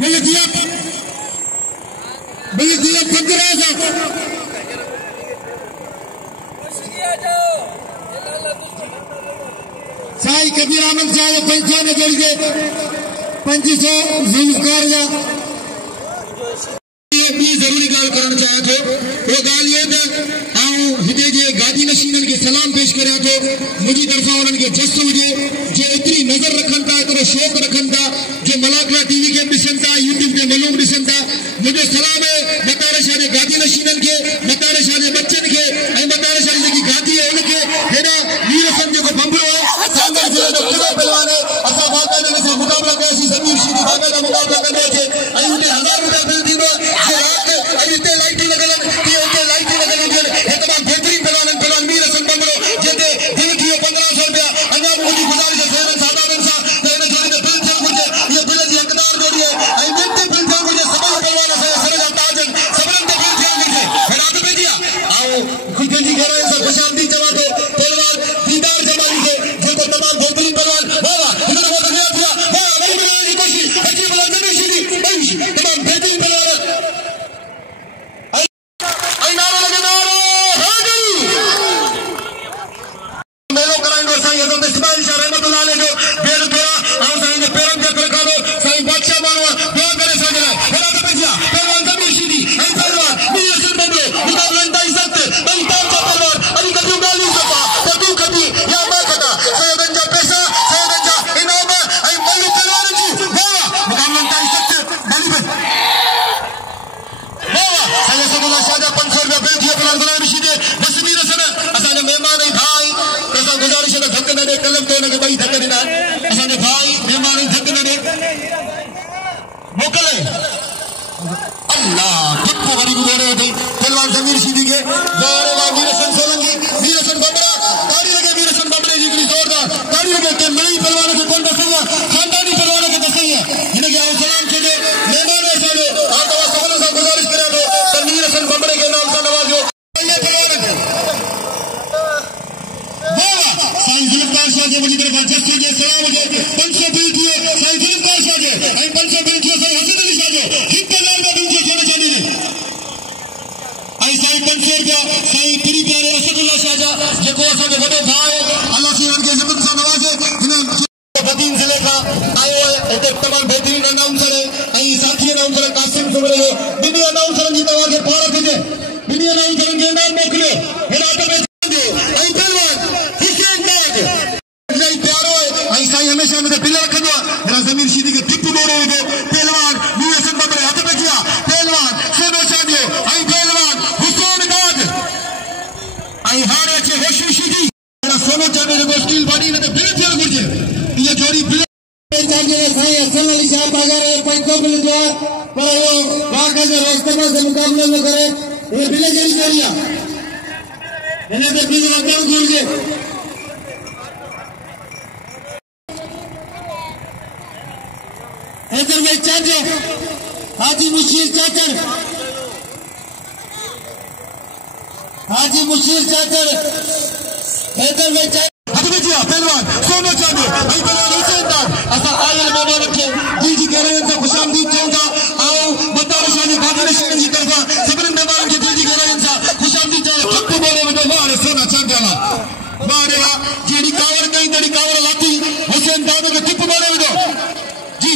Belediye 15,000 Sai Kabir Ahmad साहब पंचायत में जोड़ के 2500 जुल्फकार जरूरी गाल करण चाहे थो वो गाल ये हिते जे गादी नशीनन के सलाम पेश करिया थो मुझी तरफा उन्हनि के जस हुजे जो एतरी नजर रखन था एतरो शौक रखन था जो मलाकरा टीवी के ॾिसन था यूट्यूब ते मालूम ॾिसन था मुझे सलाम है मतारे शाह जे गादी नशीनन के मतारे शाह जे बच्चन के ऐं मतारे शाह जी गादी है उनके हेड़ा वीर सन जो बंबरो है सांगर जिले जो किला पहलवान है असा बाकायदा में मुकाबला कयासी समीर शीदी बाकायदा मुकाबला करने थे ऐं उते 1000 रुपया बिल दींदो इते लाइट लगल कि उते लाइट लगल हे तमाम बेहतरीन पहलवान वीर सन बंबरो जेते दिल की 1500 रुपया अना मुझी गुजारिश है सादारन सा तेने जोड़ी ते बिल चल मुझे ये बिल जी हकदार जोड़ी है ऐं मिनट बिल चल मुझे सभी पहलवान से सरजा ताजन सबरन ते बिल चल मुझे हेड़ा तो भेजिया आओ खुद जी घर से खुशामदी जमा दो पहलवान दीदार जमानी के जेको तमाम बेहतरीन पहलवान वाह इन्होंने बहुत गया दिया वाह वही बनाने की कोशिश अच्छी बला जमी शीदी तमाम बेहतरीन पहलवान पहलवान जमीर शीदी के दौरे वा वीर सन सोलंकी वीर सन बबरा ताड़ी लगे वीर सन बबरे जी की जोरदार ताड़ी लगे के नई पहलवान के कौन दसैया खानदानी पहलवान के दसैया इन्हें के सलाम छे मेहमान है सारे आ तो सबने से गुजारिश करे तो वीर सन बबरे के नाम से नवाजो ये पहलवान वाह साईं जुल्फकार शाह के मुझी तरफ जस्से के सलाम मुझे 500 बिल दिए साईं जुल्फकार शाह के आई 500 बिल दिए साईं हसन अली शाह के 1000 का बिल दिए सोने चांदी ने साईं 500 रुपया साईं तिरी प्यारे असदुल्ला शाहजा जेको असा के वडो भाई अल्लाह से उनके इज्जत से नवाजे जिन्हें बदीन जिले का आयो है इते तमाम बेहतरीन अनाउंसर है ऐं साथी अनाउंसर कासिम सुमरे हो बिनी अनाउंसर जी तवा के पार के बिनी अनाउंसर के नाम मोकलियो हेडा तो में जो ऐं पहलवान हुसैन बाग इलाई प्यारो है ऐं साईं हमेशा में बिल रखदो मेरा जमीर शीदी के टिप मोड़ो हो पहलवान वीर सन बबरे हाथ में किया पहलवान सोनो चांदियो ऐं पहलवान आई हार अच्छे होशी शीदी मेरा सोनो चांदी जो स्टील बॉडी ने तो बिल चल गुजे ये जोड़ी बिल चांदी साईं हसन अली शाह बाजार कोई को बिल जो पर यो बाका जो रास्ते से मुकाबले में करे ये बिल जरी जोड़िया इन्हें तो बिल लगन गुजे हैदर भाई चाचा हाजी मुशीर चाचा हाजी मुशीर चाकर हैदर में हजमतिया पहलवान सोनो चांदी भाई पहलवान हुसैन दाद असा आयल मेहमान के जी जी कह रहे हैं खुशामदीद चौंगा आओ मतारे शाह जी गादी नशीन जी तरफा सबरन मेहमान के जी जी कह रहे हैं खुशामदीद चाहे ठप्पू बोले में वाह सोना चांदी वाला वाह रे वाह जेडी कावर कहीं तेरी कावर लाती हुसैन दाद के टिप बोले में जी